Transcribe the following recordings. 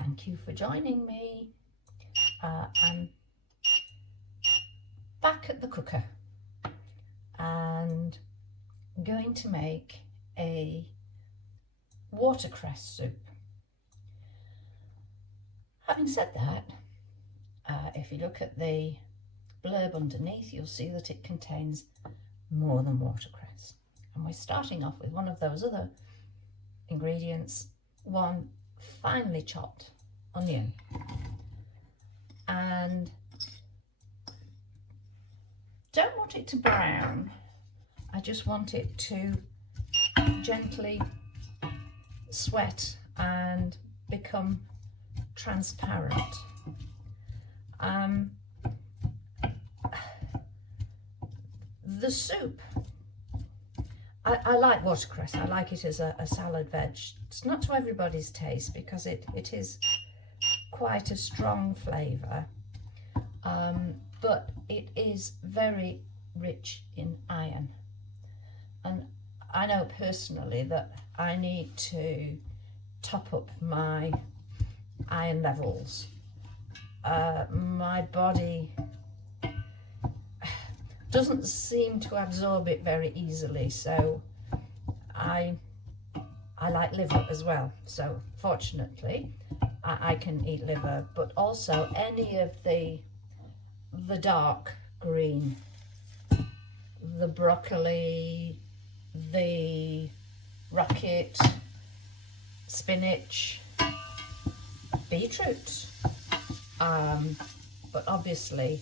Thank you for joining me. I'm back at the cooker and I'm going to make a watercress soup. Having said that, if you look at the blurb underneath, you'll see that it contains more than watercress. And we're starting off with one of those other ingredients, one finely chopped onion. And don't want it to brown, I just want it to gently sweat and become transparent. The soup, I like watercress. I like it as a salad veg. It's not to everybody's taste because it is quite a strong flavour, but it is very rich in iron. And I know personally that I need to top up my iron levels. My body doesn't seem to absorb it very easily, so I like liver as well. So fortunately I can eat liver, but also any of the dark green, the broccoli, the rocket, spinach, beetroot, but obviously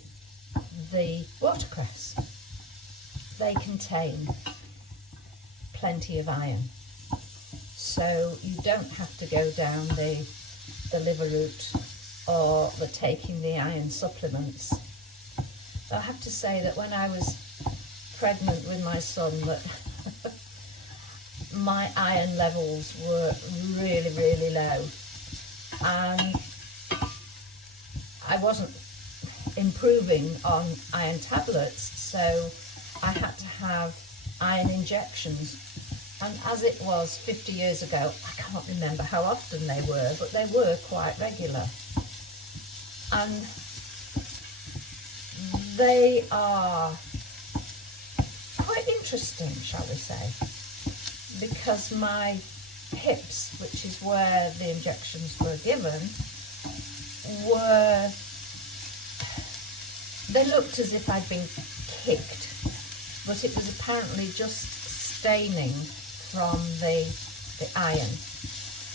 the watercress, they contain plenty of iron, so you don't have to go down the liver route or the taking the iron supplements. I have to say that when I was pregnant with my son, that my iron levels were really low, and I wasn't improving on iron tablets, so I had to have iron injections. And as it was 50 years ago, I can't remember how often they were, but they were quite regular. And they are quite interesting, shall we say, because my hips, which is where the injections were given, they looked as if I'd been kicked, but it was apparently just staining from the iron.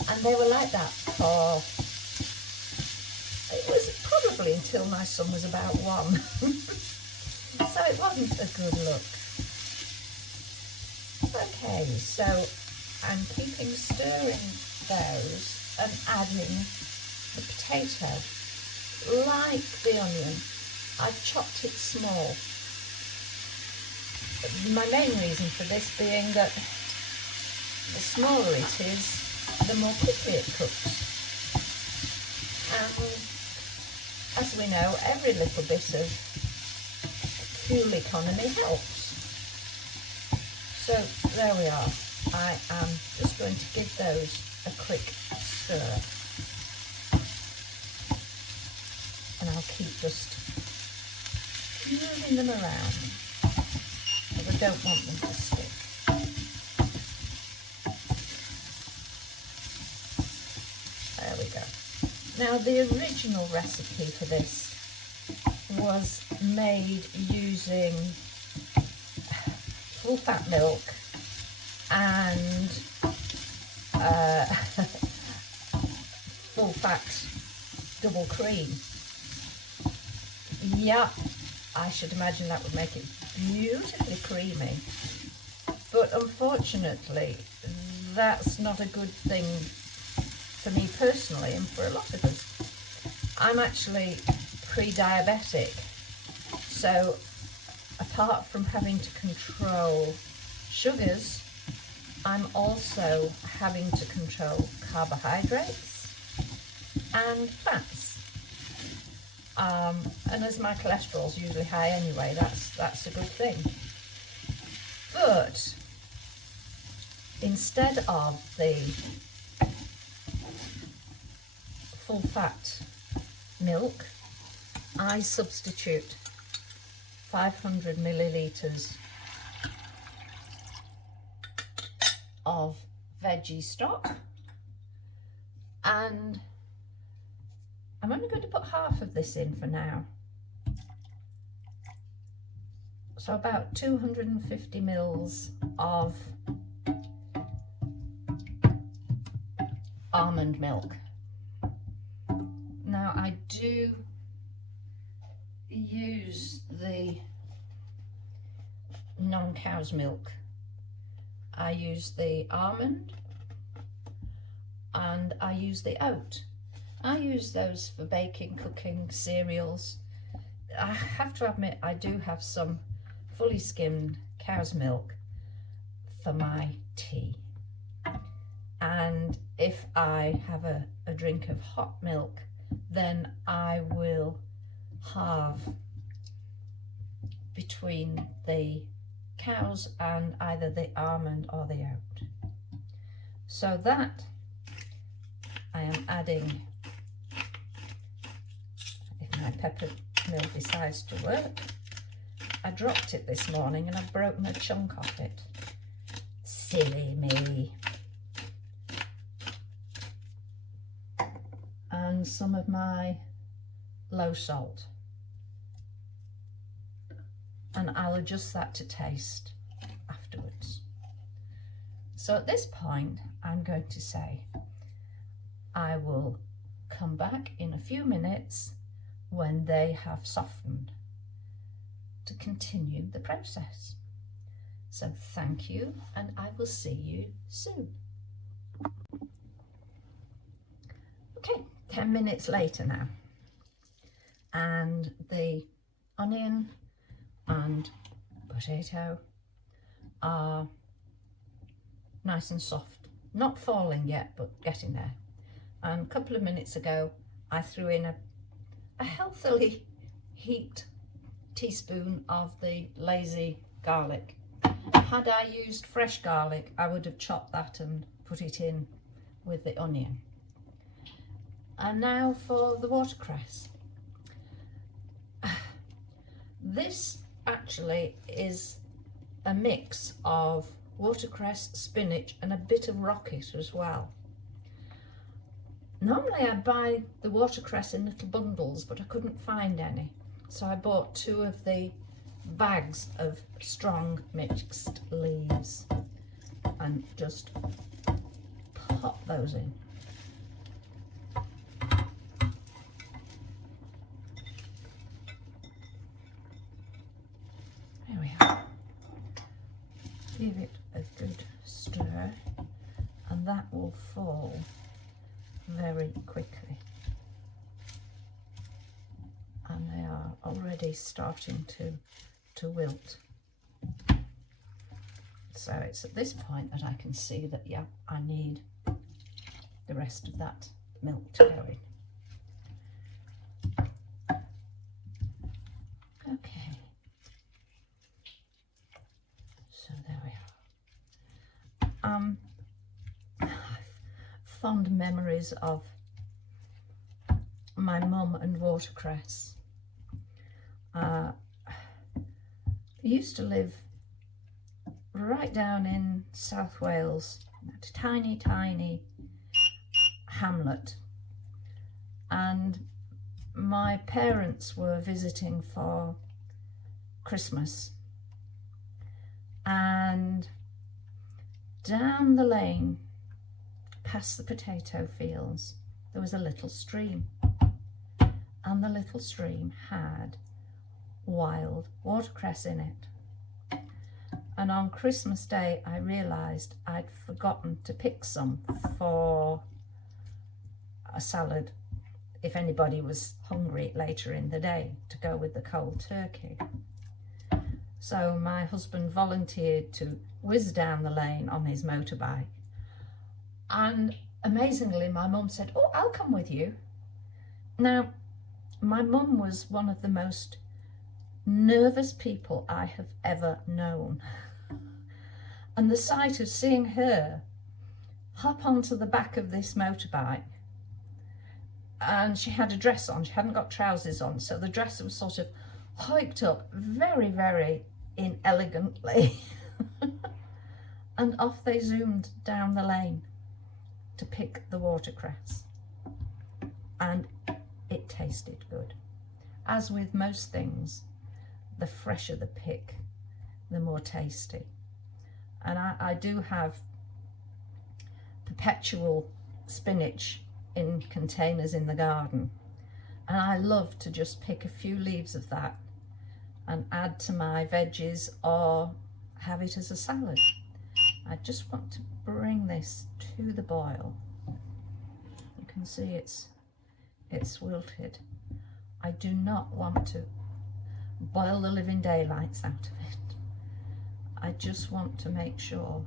And they were like that for, it was probably until my son was about 1. So it wasn't a good look. Okay, so I'm keeping stirring those and adding the potato. Like the onion, I've chopped it small. My main reason for this being that the smaller it is, the more quickly it cooks. And as we know, every little bit of fuel economy helps. So there we are. I am just going to give those a quick stir. And I'll keep just moving them around, because I don't want them to stick. There we go. Now the original recipe for this was made using full fat milk and full fat double cream. Yeah, I should imagine that would make it beautifully creamy, but unfortunately that's not a good thing for me personally and for a lot of us. I'm actually pre-diabetic, so apart from having to control sugars, I'm also having to control carbohydrates and fats. And as my cholesterol's usually high anyway, that's a good thing. But instead of the full fat milk, I substitute 500 millilitres of veggie stock, and I'm only going to put half of this in for now. So about 250 mils of almond milk. Now I do use the non-cow's milk. I use the almond and I use the oat. I use those for baking, cooking, cereals. I have to admit I do have some fully skimmed cow's milk for my tea. And if I have a drink of hot milk, then I will halve between the cows and either the almond or the oat. So that I am adding, if my pepper mill decides to work. I dropped it this morning and I've broken a chunk off it. Silly me. And some of my low salt. And I'll adjust that to taste afterwards. So at this point, I'm going to say, I will come back in a few minutes when they have softened to continue the process. So thank you, and I will see you soon. Okay, 10 minutes later now, and the onion and potato are nice and soft, not falling yet, but getting there. And a couple of minutes ago, I threw in a healthily heaped teaspoon of the lazy garlic. Had I used fresh garlic, I would have chopped that and put it in with the onion. And now for the watercress. This actually is a mix of watercress, spinach and a bit of rocket as well. Normally I buy the watercress in little bundles, but I couldn't find any. So I bought 2 of the bags of strong mixed leaves and just pop those in. There we are. Give it a good stir and that will fall very quickly. And they are already starting to wilt. So it's at this point that I can see that, yeah, I need the rest of that milk to go in. Okay. So there we are. Fond memories of my mum and watercress. I used to live right down in South Wales, a tiny hamlet, and my parents were visiting for Christmas, and down the lane past the potato fields there was a little stream, and the little stream had wild watercress in it. And on Christmas Day I realised I'd forgotten to pick some for a salad if anybody was hungry later in the day to go with the cold turkey. So my husband volunteered to whiz down the lane on his motorbike, and amazingly my mum said, "Oh, I'll come with you." Now my mum was one of the most nervous people I have ever known, and the sight of seeing her hop onto the back of this motorbike and she had a dress on. She hadn't got trousers on, so the dress was sort of hiked up very, very inelegantly. And off they zoomed down the lane to pick the watercress, and it tasted good. As with most things, the fresher the pick, the more tasty. And I do have perpetual spinach in containers in the garden, and I love to just pick a few leaves of that and add to my veggies or have it as a salad. I just want to bring this to the boil. You can see it's wilted. I do not want to boil the living daylights out of it. I just want to make sure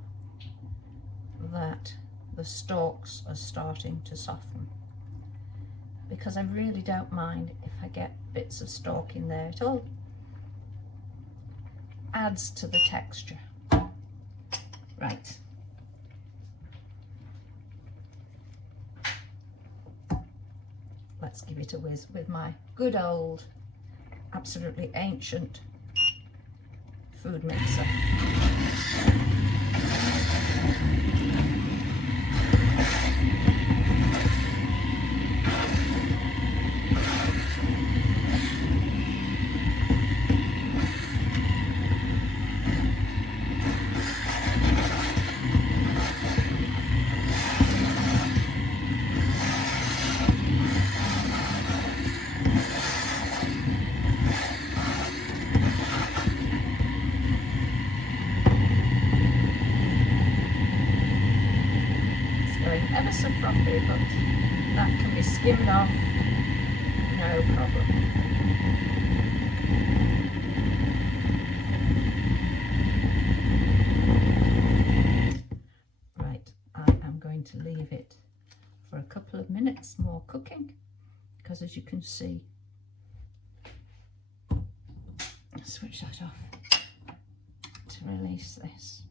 that the stalks are starting to soften, because I really don't mind if I get bits of stalk in there. It all adds to the texture. Right. Let's give it a whiz with my good old, absolutely ancient food mixer. Ever so frothy, but that can be skimmed off, no problem. Right, I am going to leave it for a couple of minutes more cooking, because as you can see, I'll switch that off to release this.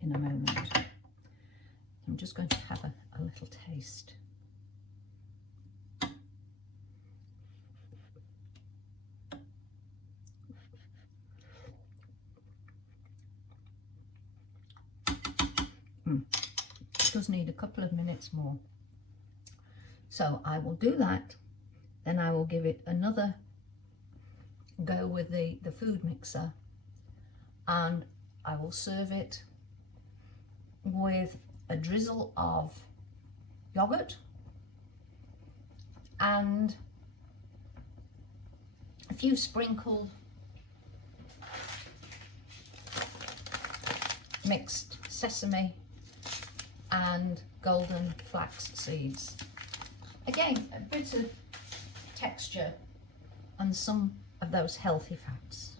In a moment. I'm just going to have a little taste. It does need a couple of minutes more. So I will do that, then I will give it another go with the food mixer, and I will serve it with a drizzle of yoghurt and a few sprinkled mixed sesame and golden flax seeds. Again, a bit of texture and some of those healthy fats.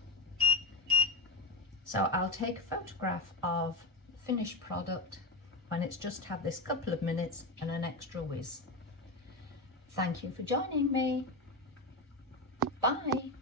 So I'll take a photograph of finished product when it's just had this couple of minutes and an extra whiz. Thank you for joining me. Bye.